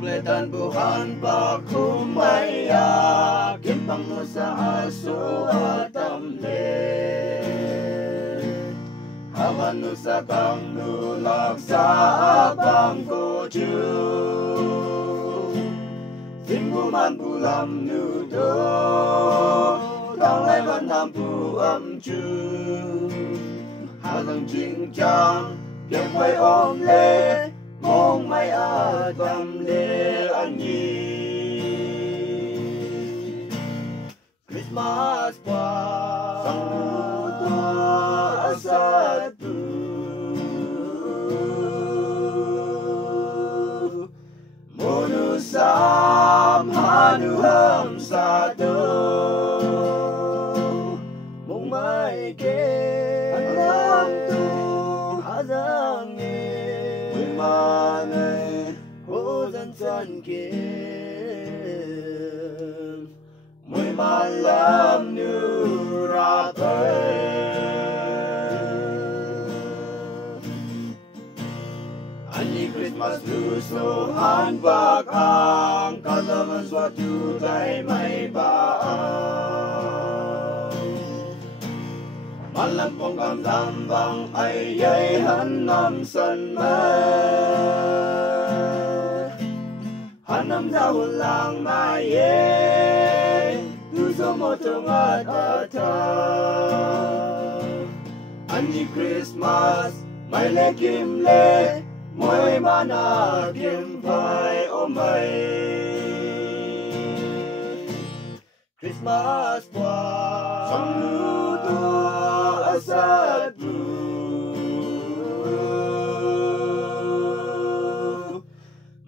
Kubletan buhan pakumaya Kimpang mo sa aso at amle Haman no sa kang nulak sa abang koju Tingguman pulam nudo Kang lai man hampu amju Hazang jing chang Kiek quay ôm lê Mong mai ở tâm lê anh nhi Christmas qua Sang lu tua sa tu Monu sam hanu ham sa tu Mong mai ke Alam tu hazang Manay Hosan san kim Mùi malam nu rapay Ani Christmas luso han bak ang Kasaman suatu tay may baang Malam pong kam lambang ay yay hanam san Hanam dahul lang maye Duso mo tungat ata Ani Christmas may lekim le Mo'y manakim pa'y omay Christmas pa Sang luto asad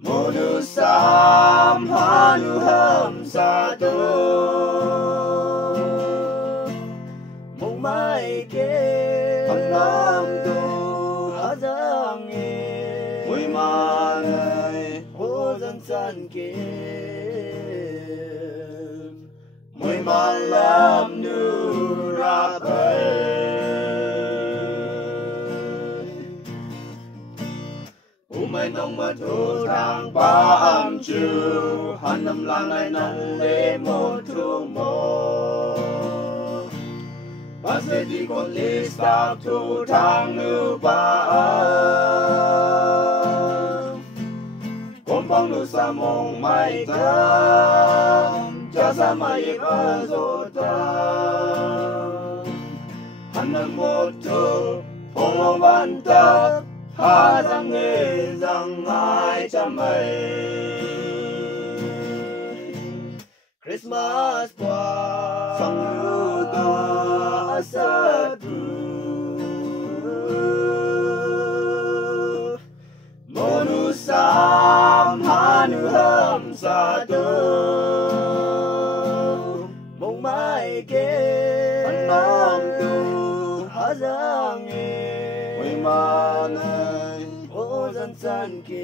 Monu sam hanu ham satu Mong mai ke Hanam tu hazang Mui manay Hosan san ke Mui malam nu rapay Umay nong maturang paamju Hanam lang ay nale mo tumo Basta di ko listap tutang upaan Kompang nu sa mong may tam Jasa may ikazotan Hanam mo tu Hongong bantap Hazang ngezang ay chamay Christmas pa Sang luto asadu Monu sam hanu ham satu Mong mai ke Anam tu hazang Mui manay Hosan san kim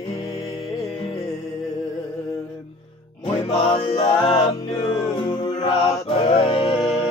Mui malam nu rapay